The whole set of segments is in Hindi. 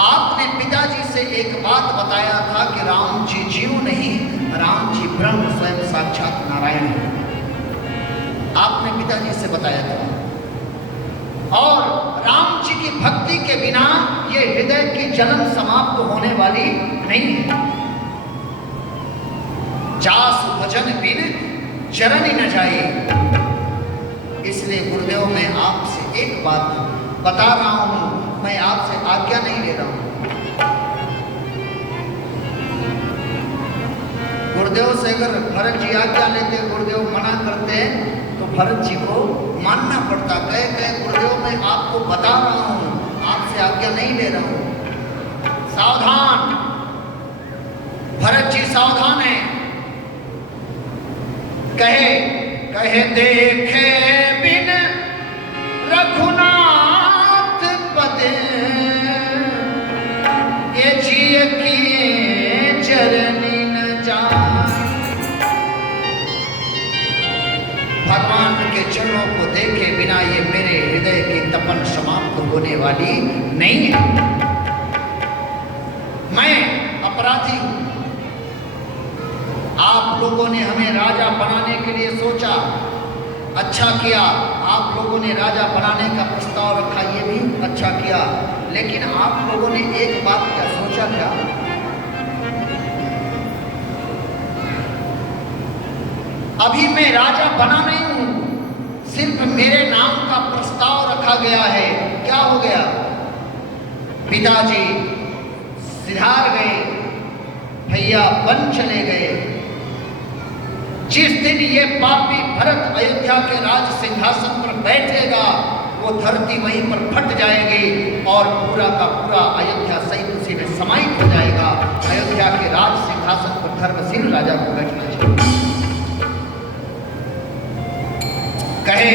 आपने पिताजी से एक बात बताया था कि राम जी जीव नहीं, राम जी ब्रह्म स्वयं साक्षात नारायण है। आपने पिताजी से बताया था। और राम जी की भक्ति के बिना ये हृदय की जलन समाप्त होने वाली नहीं है। जास भजन बिन चरण न जाए। इसलिए गुरुदेव मैं आपसे एक बात बता रहा हूं, मैं आपसे आज्ञा नहीं ले रहा हूं। गुरुदेव से अगर भरत जी आज्ञा लेते, गुरुदेव मना करते तो भरत जी को मानना पड़ता। कहे गुरुदेव मैं आपको बता रहा हूं, आपसे आज्ञा नहीं ले रहा हूं। सावधान, भरत जी सावधान है। कहे देखे बिन रघुनाथ पदे, ये जिय की चरनी न जाए। भगवान के चरणों को देखे बिना ये मेरे हृदय की तपन समाप्त होने वाली नहीं है। मैं अपराधी हूं। आप लोगों ने हमें राजा बनाने के लिए सोचा, अच्छा किया। आप लोगों ने राजा बनाने का प्रस्ताव रखा, ये भी अच्छा किया। लेकिन आप लोगों ने एक बात क्या सोचा? क्या अभी मैं राजा बना नहीं हूं, सिर्फ मेरे नाम का प्रस्ताव रखा गया है। क्या हो गया? पिताजी सिधार गए, भैया बन चले गए। जिस दिन ये पापी भरत अयोध्या के राज सिंहासन पर बैठेगा, वो धरती वहीं पर फट जाएगी और पूरा का पूरा अयोध्या सहित उसी में समाहित हो जाएगा। अयोध्या के राज सिंहासन पर धर्मशील राजा को बैठना चाहिए। कहे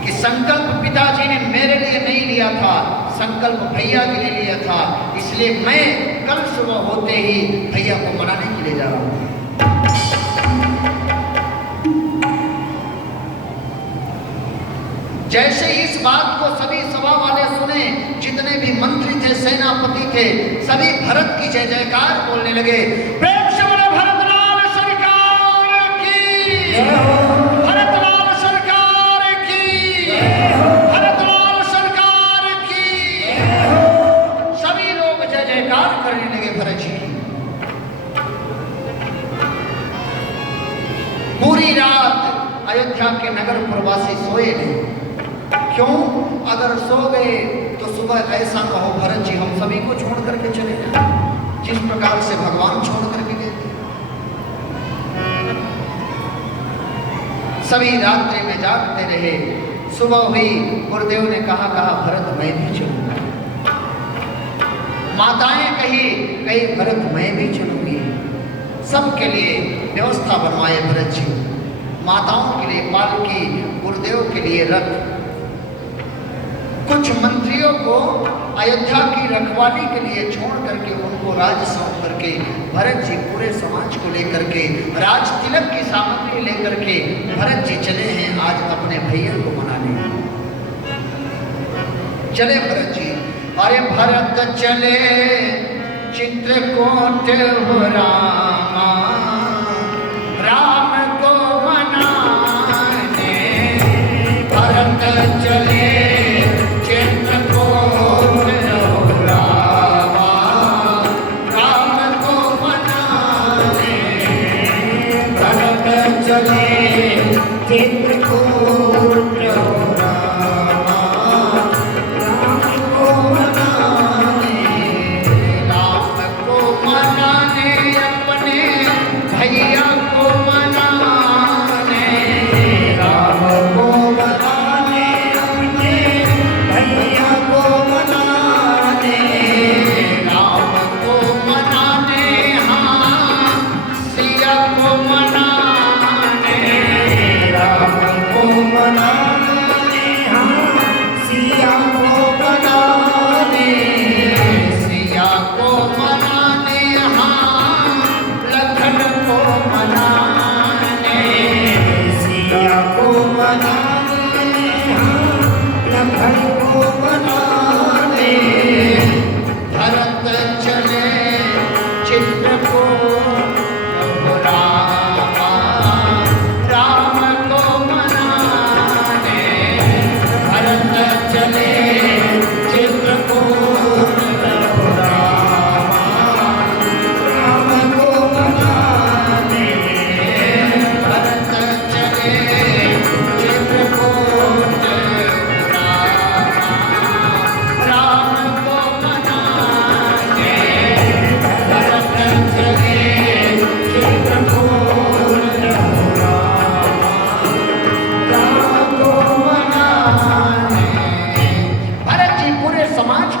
कि संकल्प पिताजी ने मेरे लिए नहीं लिया था, संकल्प भैया के लिए लिया था। इसलिए मैं कल सुबह होते ही भैया को मनाने के लिए जा रहा हूं। जैसे इस बात को सभी सभा वाले सुने, जितने भी मंत्री थे, सेनापति थे, सभी भरत की जय जयकार बोलने लगे। प्रेम से बोले भरतलाल सरकार की, भरतलाल सरकार की, भरतलाल सरकार की। सभी लोग जय जयकार करने लगे भरत जी की। पूरी रात अयोध्या के नगर प्रवासी सोए नहीं। क्यों? अगर सो गए तो सुबह ऐसा कहो भरत जी हम सभी को छोड़ करके चले जाए, जिस प्रकार से भगवान छोड़ करके गए थे। सभी रात्रि में जागते रहे। सुबह हुई, गुरुदेव ने कहा भरत मैं भी चलूंगा। माताएं कही भरत मैं भी चलूंगी। सबके लिए व्यवस्था बनवाए भरत जी। माताओं के लिए पालकी, गुरुदेव के लिए रथ। कुछ मंत्रियों को अयोध्या की रखवाली के लिए छोड़ करके उनको राज सौंप करके भरत जी पूरे समाज को लेकर के राज तिलक की सामग्री लेकर के भरत जी चले हैं आज अपने भैया को मनाने। चले भरत जी। अरे भरत चले चित्रकूट हो रामा, राम को मनाने। भरत चले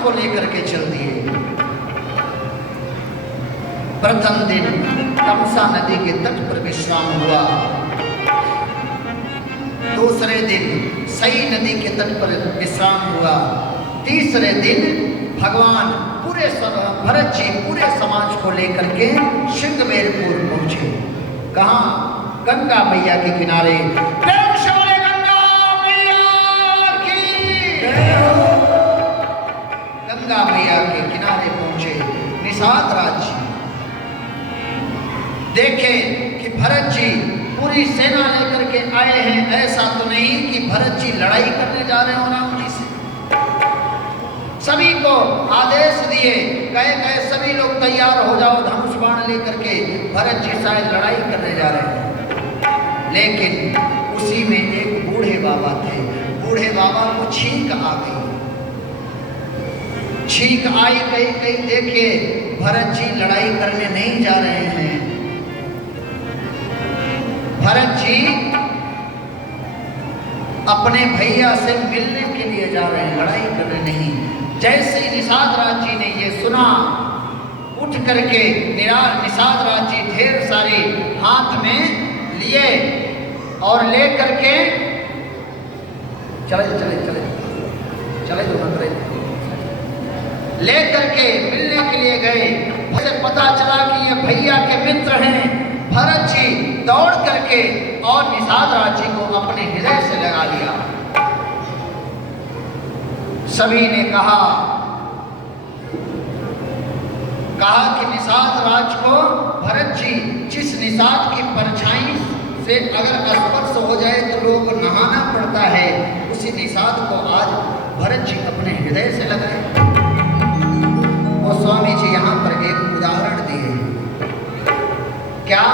को लेकर के चल दिए। प्रथम दिन तमसा नदी के तट पर विश्राम हुआ। दूसरे दिन सई नदी के तट पर विश्राम हुआ। तीसरे दिन भगवान पूरे भरत जी पूरे समाज को लेकर के श्रृंगबेरपुर पहुंचे। कहाँ? गंगा मैया के किनारे। गंगा मैया के किनारे पहुंचे निषाद राज्य। देखे कि भरत जी पूरी सेना लेकर के आए हैं। ऐसा तो नहीं कि भरत जी लड़ाई करने जा रहे हो राम जी से। सभी को आदेश दिए, कहे सभी लोग तैयार हो जाओ धनुष बाण लेकर के, भरत जी शायद लड़ाई करने जा रहे हैं। लेकिन उसी में एक बूढ़े बाबा थे। बूढ़े बाबा को छींक आ गई। छींक आई, कहीं देखिए भरत जी लड़ाई करने नहीं जा रहे हैं। भरत जी अपने भैया से मिलने के लिए जा रहे हैं, लड़ाई करने नहीं। जैसे ही निषाद राज जी ने ये सुना, उठ करके निषाद राज जी ढेर सारे हाथ में लिए और ले करके चले ले करके मिलने के लिए गए। मुझे पता चला कि ये भैया के मित्र हैं। भरत जी दौड़ करके और निषाद राज जी को अपने हृदय से लगा लिया। सभी ने कहा कि निषाद राज को भरत जी जिस निषाद की परछाई से अगर स्पर्श हो जाए तो लोग नहाना पड़ता है, उसी निषाद को आज भरत जी अपने हृदय से लगाए। और स्वामी जी यहाँ पर एक उदाहरण दिए। क्या?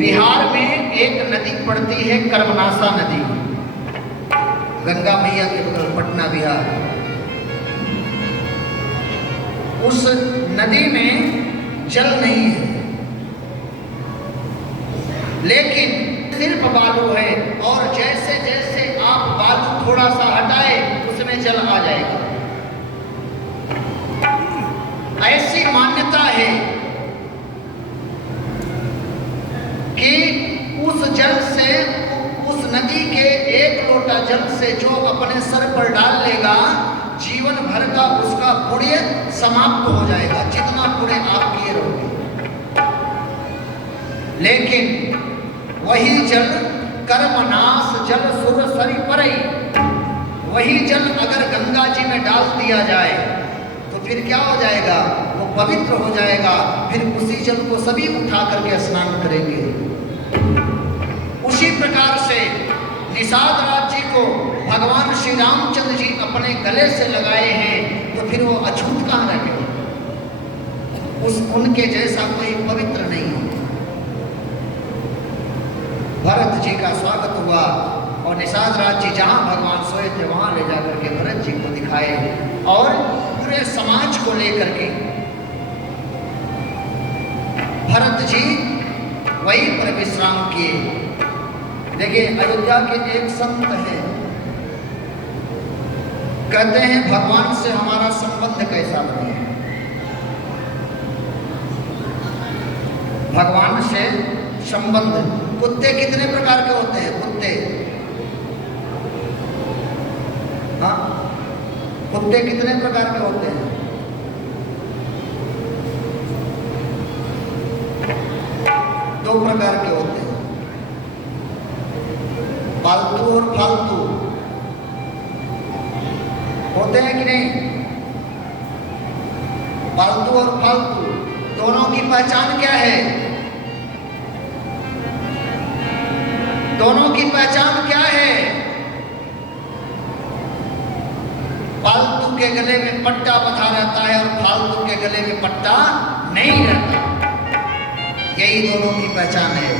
बिहार में एक नदी पड़ती है कर्मनाशा नदी, गंगा मैया के बगल पटना बिहार। उस नदी में जल नहीं है, लेकिन सिर्फ बालू है। और जैसे जैसे आप बालू थोड़ा सा हटाए उसमें जल आ जाएगा। ऐसी मान्यता है कि उस जल से, उस नदी के एक लोटा जल से जो अपने सर पर डाल लेगा, जीवन भर का उसका पुण्य समाप्त हो जाएगा, जितना पुण्य आप किए रहोगे। लेकिन वही जल कर्मनाश जल सुर सरी परई, वही जल अगर गंगा जी में डाल दिया जाए तो फिर क्या हो जाएगा? वो पवित्र हो जाएगा। फिर उसी जल को सभी उठा करके स्नान करेंगे। उसी प्रकार से निषाद राज जी को भगवान श्री रामचंद्र जी अपने गले से लगाए हैं, तो फिर वो अछूत कहाँ रहे? उनके जैसा कोई पवित्र नहीं है। भरत जी का स्वागत हुआ और निषाद राज जी जहाँ भगवान सोए थे वहाँ ले जाकर के भरत जी को दिखाए और पूरे समाज को लेकर के भरत जी वहीं पर विश्राम किए। देखिए अयोध्या के एक संत हैं, कहते हैं भगवान से हमारा संबंध कैसा बने। भगवान से संबंध, कुत्ते कितने प्रकार के होते हैं? कुत्ते, हाँ, कुत्ते कितने प्रकार के होते हैं? दो प्रकार के होते हैं, पालतू और फालतू होते हैं कि नहीं? पालतू और फालतू दोनों की पहचान क्या है? दोनों की पहचान क्या है? पालतू के गले में पट्टा बंधा रहता है और फालतू के गले में पट्टा नहीं रहता। यही दोनों की पहचान है।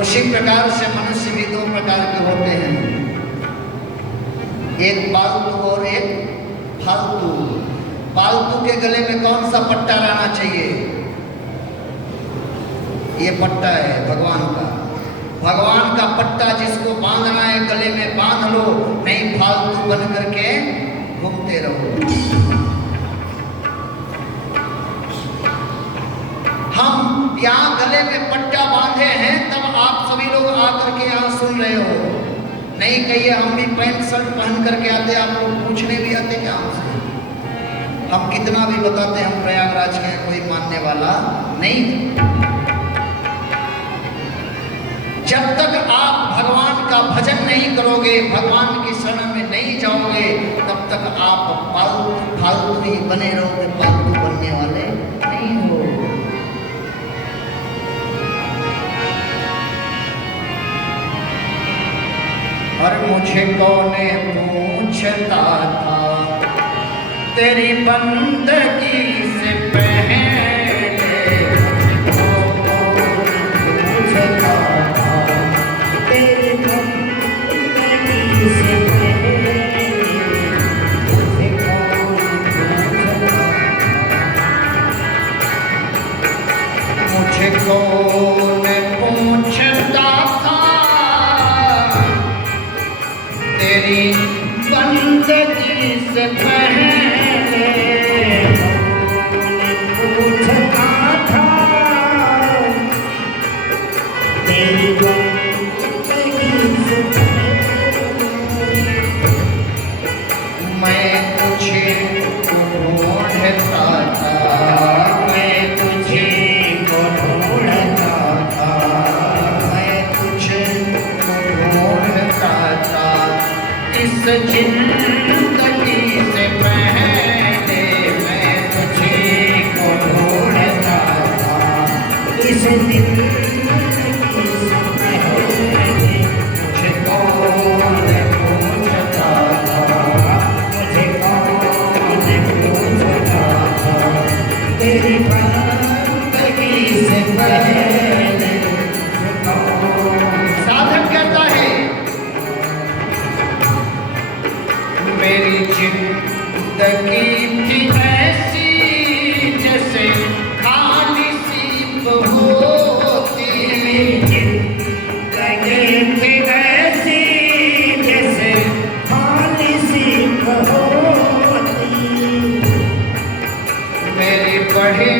उसी प्रकार से मनुष्य भी दो प्रकार के होते हैं, एक पालतू और एक फालतू। पालतू के गले में कौन सा पट्टा रहना चाहिए? ये पट्टा है भगवान का। भगवान का पट्टा जिसको बांधना है गले में बांध लो, नहीं फालतू बन करके घूमते रहो। हम यहाँ गले में पट्टा बांधे हैं, तब आप सभी लोग आकर के यहाँ सुन रहे हो। नहीं कहिए हम भी पैंट शर्ट पहन करके आते, आप लोग पूछने भी आते क्या हमसे? हम कितना भी बताते हम प्रयागराज के, कोई मानने वाला नहीं। जब तक आप भगवान का भजन नहीं करोगे, भगवान की शरण में नहीं जाओगे, तब तक आप फालतू ही बने रहोगे, फालतू बनने वाले नहीं हो। और मुझे कौन पूछता था तेरी बंदगी से पहले, पूछता था तेरी बंदगी से पहले, मुझे कौन पूछता था तेरी बंदगी से पहले, पूछता था तेरी बंदगी से पहले, मैं तुझे ढूंढता था, मैं तुझे ढूंढता था, मैं तुझे ढूंढता था इस जिंदगी से पहले, मैं तुझे को ढूंढता था इस जिंदगी से पहले, मुझे कौन पूछता था, मुझे कौन पूछता था तेरी बंदगी से पहले। साधक कहता है मेरी जिंदगी थी ऐसी जैसे खाली सीप होती, जिंदगी थी ऐसी जैसे खाली सीप होती, मेरी बढ़ी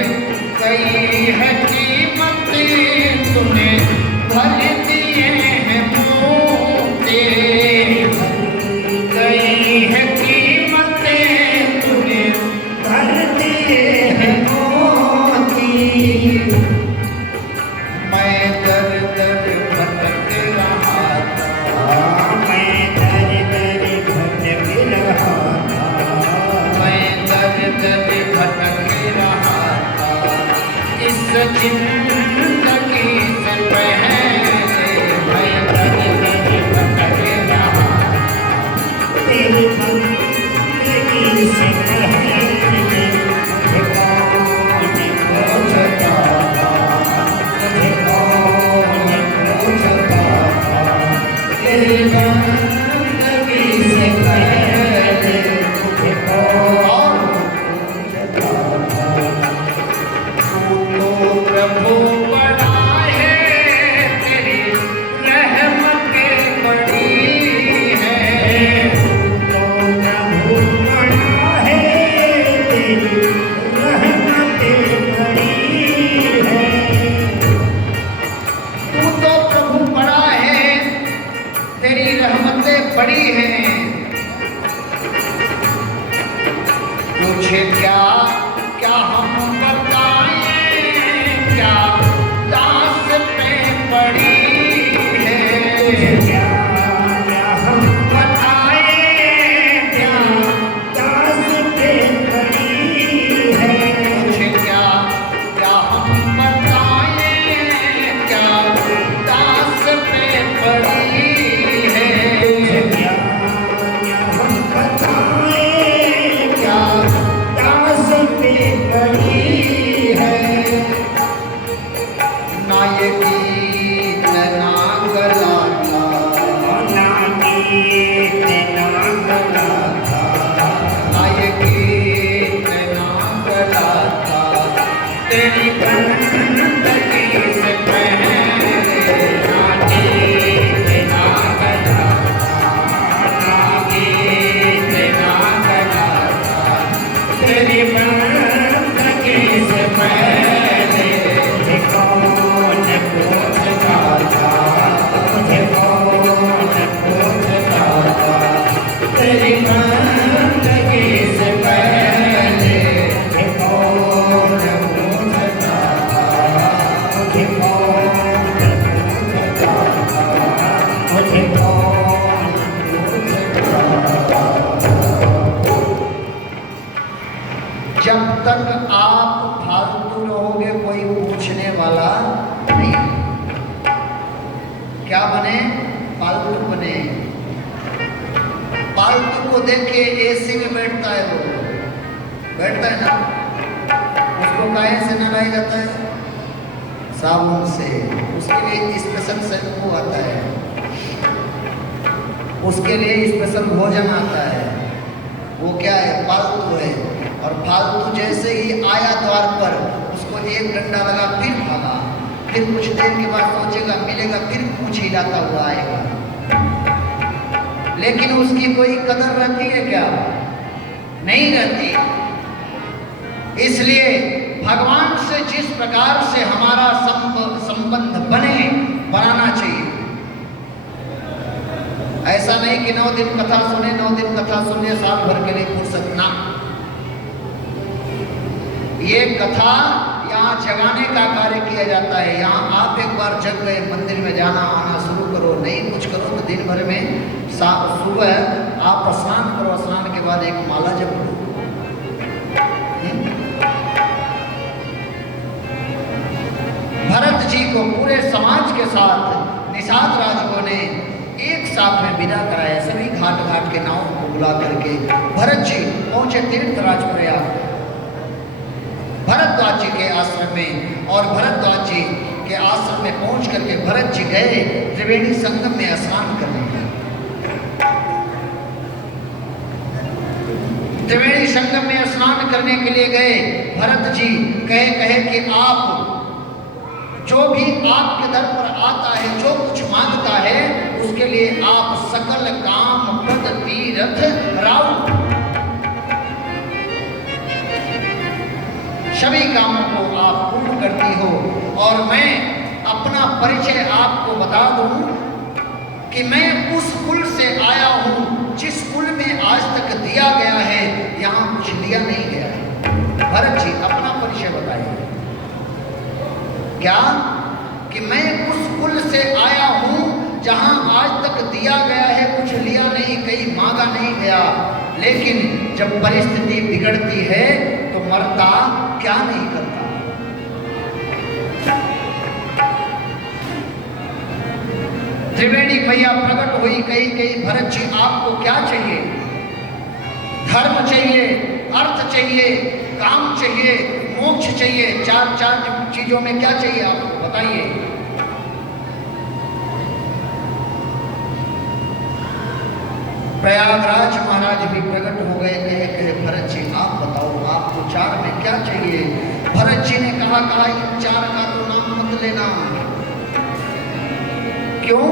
गई है कीमत तूने भर दिए हैं मोती, गई है कीमतें तूने भर दिए हैं मोती, मैं दर दर भटक रहा था, मैं दर दर भटक रहा था, मैं दर दर भटक रहा था इस जिंदगी से पहले, मैं दर दर भटक रहा तेरी बंदगी से पहले, मुझे कौन पूछता था, मुझे कौन पूछता था तेरी बंदगी से पहले, मुझे कौन पूछता था। तू तो प्रभु बड़ा है, तेरी रहमतें बड़ी है, तेरी रहमतें बड़ी हैं, तुझे क्या क्या हम बताएं, क्या दास पे पड़ी है, क्या क्या हम बताएं, क्या दास पे पड़ी है, तुझे क्या क्या हम बताएं, क्या दास पे पड़ी है, तक आप फालतू रहोगे कोई पूछने वाला नहीं। क्या बने? फालतू बने। फालतू को देखे एसी में बैठता है, वो बैठता है ना, उसको काहे से नहलाया जाता है? साबुन से। उसके लिए स्पेशल शैम्पू आता है, उसके लिए स्पेशल भोजन आता है। वो क्या है? फालतू है। और फालतू जैसे ही आया द्वार पर, उसको एक डंडा लगा, फिर भागा, फिर कुछ देर के बाद सोचेगा मिलेगा, फिर पूछ हिलाता हुआ आएगा। लेकिन उसकी कोई कदर रहती है क्या? नहीं रहती। इसलिए भगवान से जिस प्रकार से हमारा संबंध बनाना चाहिए। ऐसा नहीं कि 9 दिन कथा सुने, 9 दिन कथा सुने, साल भर के लिए फुर्सत ना। ये कथा यहाँ जगाने का कार्य किया जाता है। यहाँ आप एक बार जग गए, मंदिर में जाना आना शुरू करो, नहीं कुछ करो तो दिन भर में सुबह आप स्नान करो, स्नान के बाद एक माला जप लो। भरत जी को पूरे समाज के साथ निषाद राजगो ने एक साथ में विदा कराया। सभी घाट घाट के नावों को बुला करके भरत जी पहुंचे तीर्थराज प्रयाग, भरद्वाज जी के आश्रम में। और भरद्वाज जी के आश्रम में पहुंच करके भरत जी गए त्रिवेणी संगम में स्नान करने। त्रिवेणी संगम में स्नान करने के लिए गए। भरत जी कहे कि आप जो भी आपके दर पर आता है, जो कुछ मांगता है, उसके लिए आप सकल काम पद तीरथ राउ, सभी कामों को आप पूर्ण करती हो। और मैं अपना परिचय आपको बता दूं कि मैं उस कुल से आया हूं जिस कुल में आज तक दिया गया है, यहां कुछ लिया नहीं गया है। भरत जी अपना परिचय बताइए। क्या? कि मैं उस कुल से आया हूं जहां आज तक दिया गया है, कुछ लिया नहीं, कहीं मांगा नहीं गया। लेकिन जब परिस्थिति बिगड़ती है तो मरता क्या नहीं करता। त्रिवेणी मैया प्रकट हुई, कही भरत जी आपको क्या चाहिए? धर्म चाहिए, अर्थ चाहिए, काम चाहिए, मोक्ष चाहिए। चार चीजों में क्या चाहिए आपको बताइए। प्रयागराज महाराज भी प्रकट हो गए, कहे भरत जी आप बताओ आपको 4 में क्या चाहिए? भरत जी ने कहा इन 4 का तो नाम मत लेना। क्यों?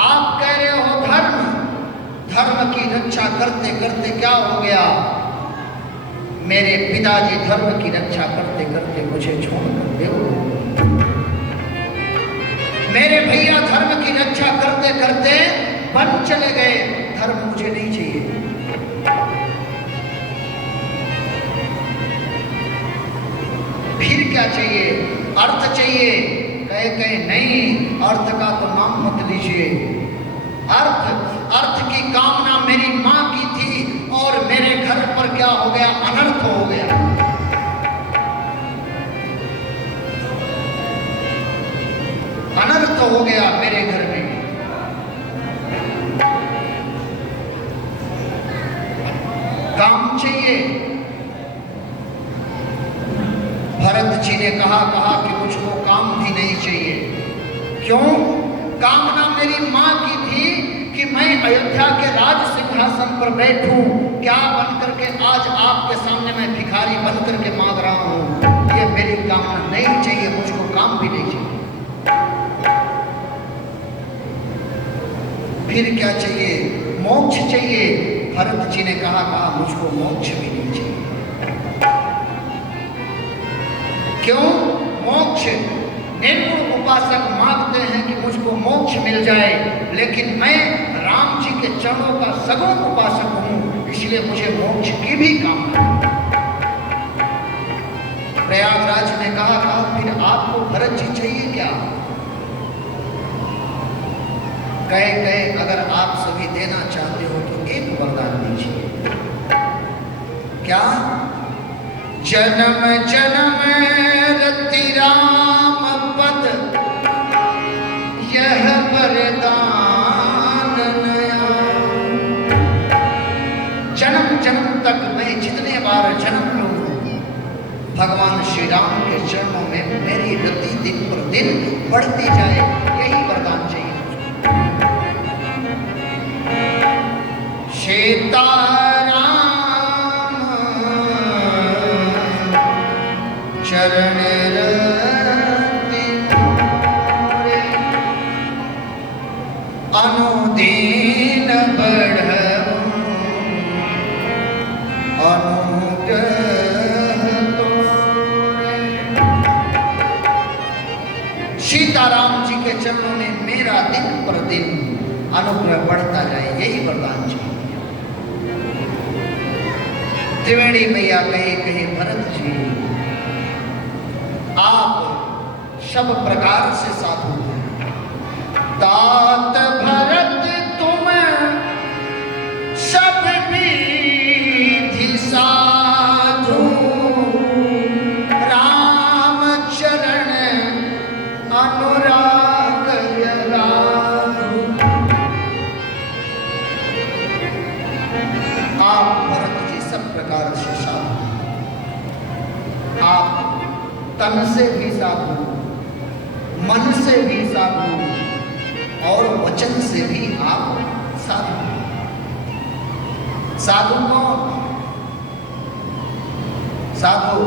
आप कह रहे हो धर्म, धर्म की रक्षा करते करते क्या हो गया? मेरे पिताजी धर्म की रक्षा करते करते मुझे छोड़कर देव। मेरे भैया धर्म की रक्षा करते करते बन चले गए। धर्म मुझे नहीं चाहिए। फिर क्या चाहिए? अर्थ चाहिए। कहे नहीं, अर्थ का तो नाम मत लीजिए। अर्थ की कामना मेरी मां की थी और मेरे घर पर क्या हो गया? अनर्थ हो गया। अनर्थ हो गया मेरे घर में। काम चाहिए। भरत जी ने कहा कि मुझको काम भी नहीं चाहिए। क्यों? कामना मेरी मां की थी कि मैं अयोध्या के राज सिंहासन पर बैठूं। क्या बन करके आज आपके सामने मैं भिखारी बन करके मांग रहा हूं। ये मेरी कामना नहीं चाहिए, मुझको काम भी नहीं चाहिए। फिर क्या चाहिए? मोक्ष चाहिए। भरत जी ने कहा मुझको मोक्ष भी नहीं चाहिए। क्यों? मोक्ष निर्गुण उपासक मांगते हैं कि मुझको मोक्ष मिल जाए, लेकिन मैं राम जी के चरणों का सगुण उपासक हूं, इसलिए मुझे मोक्ष की भी कामना है। प्रयागराज ने कहा फिर आपको भरत जी चाहिए क्या? कहे अगर आप सभी देना चाहते हो तो एक वरदान दीजिए। क्या? जन्म जन्म रति राम पद यह वरदान नया। जन्म जन्म तक मैं जितने बार जन्म लूं, भगवान श्री राम के चरणों में मेरी रति दिन पर दिन बढ़ती जाए, यही वरदान चाहिए। सीताराम चरण रति मोरे, अनुदीन बढ़ऊं अनुग्रह तोरे। सीताराम जी के चरणों में मेरा दिन पर दिन अनुग्रह बढ़ता जाए, यही वरदान चाहिए। त्रिवेणी मैया कहे कहे भरत जी, आप सब प्रकार से साधु हैं। तात भरत तुम सब विधि साधु, राम चरण अनुराग यगाधु। आप भरत जी सब प्रकार से साधु, आप तन से भी साधु, मन से भी साधु और वचन से भी आप साधु। साधु कौन? साधु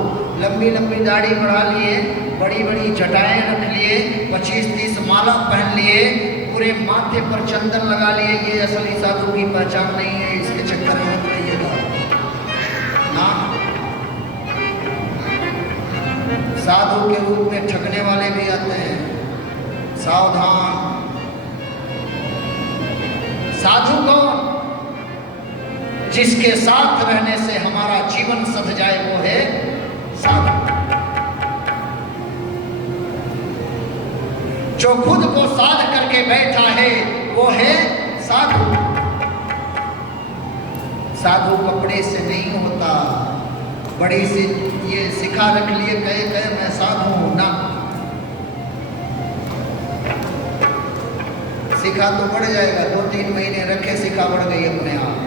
लंबी लंबी दाढ़ी बढ़ा लिए, बड़ी बड़ी जटाएं रख लिए, 25-30 माला पहन लिए, पूरे माथे पर चंदन लगा लिए, ये असली साधु की पहचान नहीं है, इसके चक्कर में मत रहिएगा ना। साधु के रूप में ठगने वाले भी आते हैं, सावधान। साधु कौन? जिसके साथ रहने से हमारा जीवन सध जाए, वो है साधु। जो खुद को साध करके बैठा है, वो है साधु। साधु कपड़े से नहीं होता, बड़ी सी ये सिखा रख लिए, कहे कहे मैं साधु हूं ना। सिखा तो बढ़ जाएगा, 2-3 महीने रखे सिखा बढ़ गई अपने आप।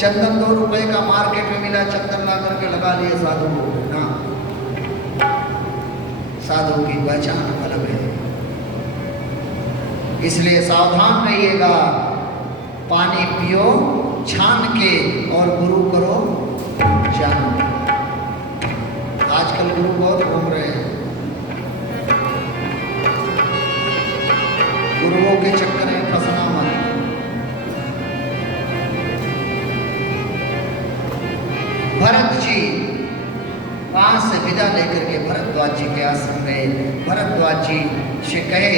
चंदन 2 रुपए का मार्केट में मिला, चंदन ला करके लगा लिए साधु को ना। साधु की पहचान अलग है, इसलिए सावधान रहिएगा। पानी पियो छान के और गुरु करो जान के। आजकल गुरु बहुत घूम रहे हैं, गुरुओं के चक्कर में फंसना मत। भरत जी वहां से विदा लेकर के भरद्वाज जी के आश्रम गए। भरद्वाज जी से कहे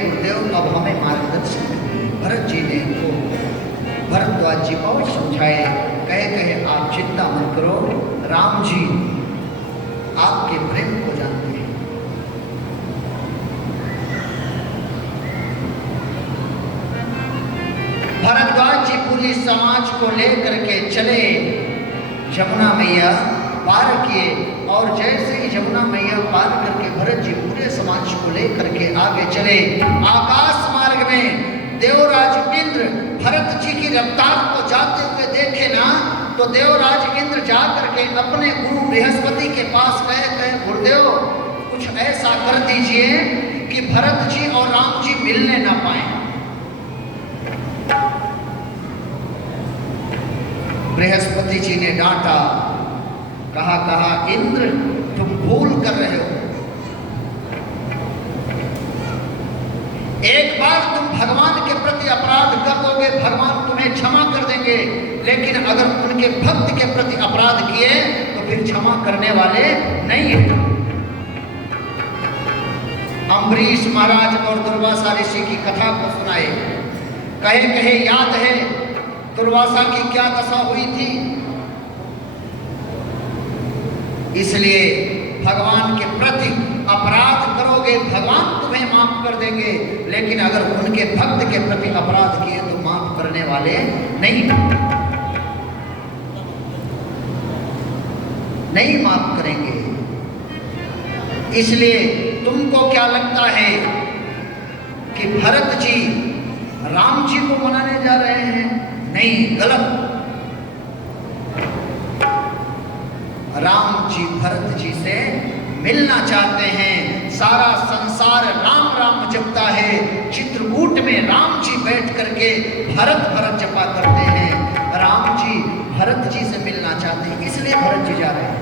गुरुदेव अब हमें मार्गदर्शन करिए। भरत जी ने तो भरद्वाज जी बहुत समझाए, कहे आप चिंता मत करो, राम जी आपके प्रेम को जानते हैं। भरद्वाज जी पूरी समाज को लेकर के चले, यमुना मैया पार किए, और जैसे ही यमुना मैया पार करके भरत जी पूरे समाज को लेकर के आगे चले। आकाश मार्ग में देवराज इंद्र भरत जी की रफ्तार को जाते हुए देखे ना, तो देवराज इंद्र जा करके अपने गुरु बृहस्पति के पास कहे गुरुदेव कुछ ऐसा कर दीजिए कि भरत जी और राम जी मिलने ना पाए। बृहस्पति जी ने डांटा, कहा इंद्र तुम भूल कर रहे हो। एक बार तुम भगवान के प्रति अपराध कर दोगे, भगवान तुम्हें क्षमा कर देंगे, लेकिन अगर उनके भक्त के प्रति अपराध किए तो फिर क्षमा करने वाले नहीं है। अम्बरीश महाराज और दुर्वासा ऋषि की कथा को सुनाए, कहे याद है दुर्वासा की क्या दशा हुई थी। इसलिए भगवान के प्रति अपराध करोगे, भगवान तुम्हें माफ कर देंगे, लेकिन अगर उनके भक्त के प्रति अपराध किए तो माफ करने वाले नहीं। नहीं माफ करेंगे। इसलिए तुमको क्या लगता है कि भरत जी राम जी को मनाने जा रहे हैं? नहीं, गलत। राम जी भरत जी से मिलना चाहते हैं। सारा संसार राम राम जपता है, चित्रकूट में राम जी बैठ करके भरत भरत जपा करते हैं। राम जी भरत जी से मिलना चाहते हैं, इसलिए भरत जी जा रहे हैं।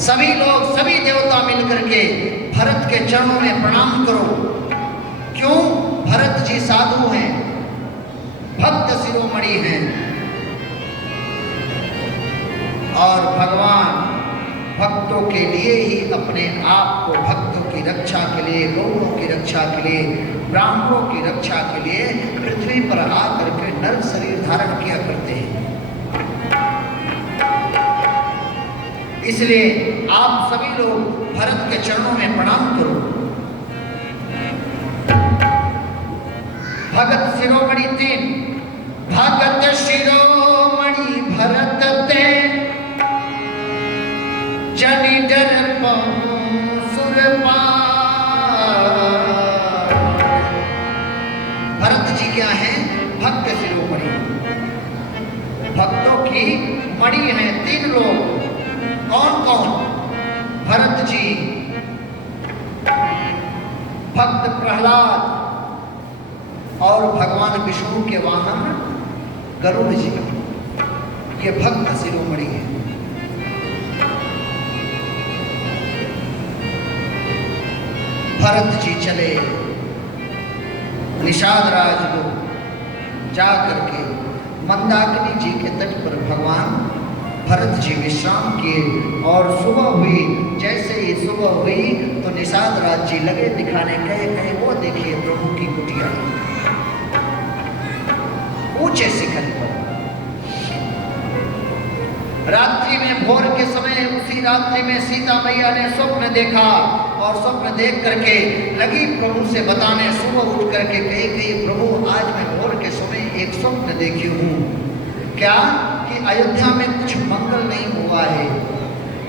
सभी लोग, सभी देवता मिलकर के भरत के चरणों में प्रणाम करो। क्यों? भरत जी साधु हैं, भक्त शिरोमणि हैं, और भगवान भक्तों के लिए ही अपने आप को, भक्तों की रक्षा के लिए, गौरों की रक्षा के लिए, ब्राह्मणों की रक्षा के लिए पृथ्वी पर आकर के नर शरीर धारण किया करते हैं। इसलिए आप सभी लोग भरत के चरणों में प्रणाम करो। भगत शिरोमणि 3, भगत शिरोमणि भरत ते जनि डर सुर पार। भरत जी क्या है? भक्त शिरोमणि, भक्तों की मणि हैं 3 लोग। कौन कौन? भरत जी, भक्त प्रहलाद, और भगवान विष्णु के वाहन गरुड़ जी। ये भक्त शिरोमणि है। भरत जी चले निषाद राज को जा करके मंदाकिनी जी के तट पर भगवान भरत जी विश्राम किए। और सुबह हुई, जैसे ही सुबह हुई तो निषाद राज जी लगे दिखाने, कहे वो देखिए प्रभु की कुटिया ऊंचे शिखर पर। रात्रि में, भोर के समय, उसी रात्रि में सीता मैया ने स्वप्न देखा, और स्वप्न देख करके लगी प्रभु से बताने। सुबह उठ करके कही प्रभु आज मैं भोर के समय एक स्वप्न देखी हूँ। क्या? कि अयोध्या में कुछ मंगल नहीं हुआ है,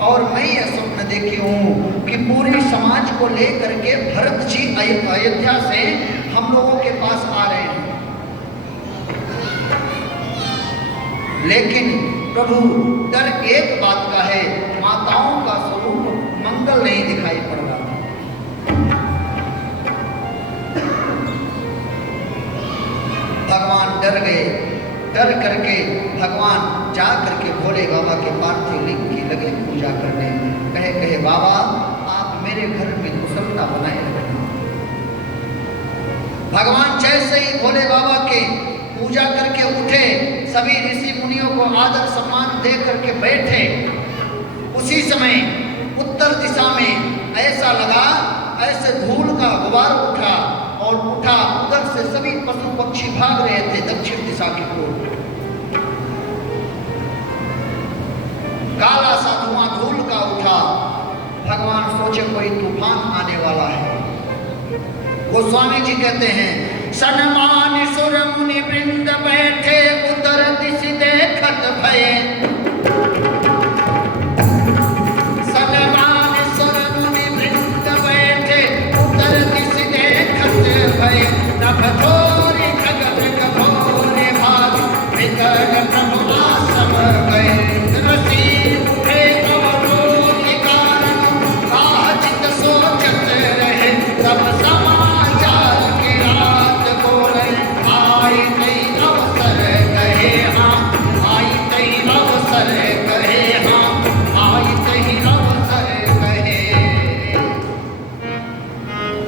और मैं यह स्वप्न देखी हूँ कि पूरी समाज को लेकर के भरत जी अयोध्या से हम लोगों के पास आ रहे हैं। लेकिन प्रभु डर एक बात का है, माताओं का स्वरूप मंगल नहीं दिखाई पड़ रहा। भगवान डर गए। डर करके भगवान जा करके भोले बाबा के पार्थिव लिंग की लगे पूजा करने। कहे बाबा आप मेरे घर में कुशलता बनाए रखना। भगवान जैसे ही भोले बाबा के पूजा करके उठे, सभी ऋषि मुनियों को आदर सम्मान दे करके बैठे, उसी समय उत्तर दिशा में ऐसा लगा, ऐसे धूल का गुबार उठा, और उठा उधर से सभी पशु पक्षी भाग रहे थे दक्षिण दिशा की ओर। काला सा धुआं धूल का उठा। भगवान सोचे कोई तूफान आने वाला है। गोस्वामी जी कहते हैं, सनमान सुर मुनि वृंद बैठे उतर दिश देखत भय। सनमान सुर मुनि वृंद बैठे उतर दिश देखत भय। नभ थोरी खगन कठोरे भाग विकट प्रभु आसम गए। रसी उठे अवरोध के कारण आजित सोचत रहे। तब समाचार की रात बोले आई कई अवसर कहे हाँ। आई कई अवसर कहे हाँ। आई कई अवसर कहे।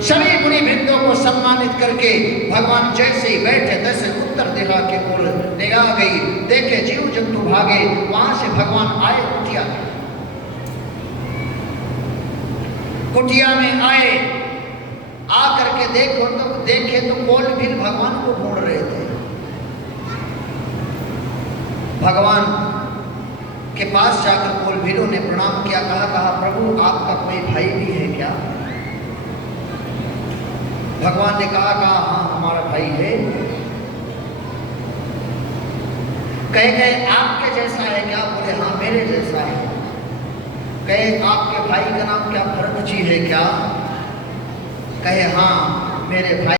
सभी मुनि वृंदों को सम्मानित करके भगवान जैसे ही बैठे तैसे उत्तर दिशा के ओर निगाह गई। देखे जीव जंतु भागे। वहां से भगवान आए कुटिया में। कुटिया में आए, आकर के देखे तो कोल भील भगवान को ढूंढ रहे थे। भगवान के पास जाकर कोल भीलों ने प्रणाम किया। कहा प्रभु आपका कोई भाई भी है क्या? भगवान ने कहा हाँ हमारा भाई है। कहे आपके जैसा है क्या? बोले हाँ मेरे जैसा है। कहे आपके भाई का नाम क्या भरत जी है क्या? कहे हाँ मेरे भाई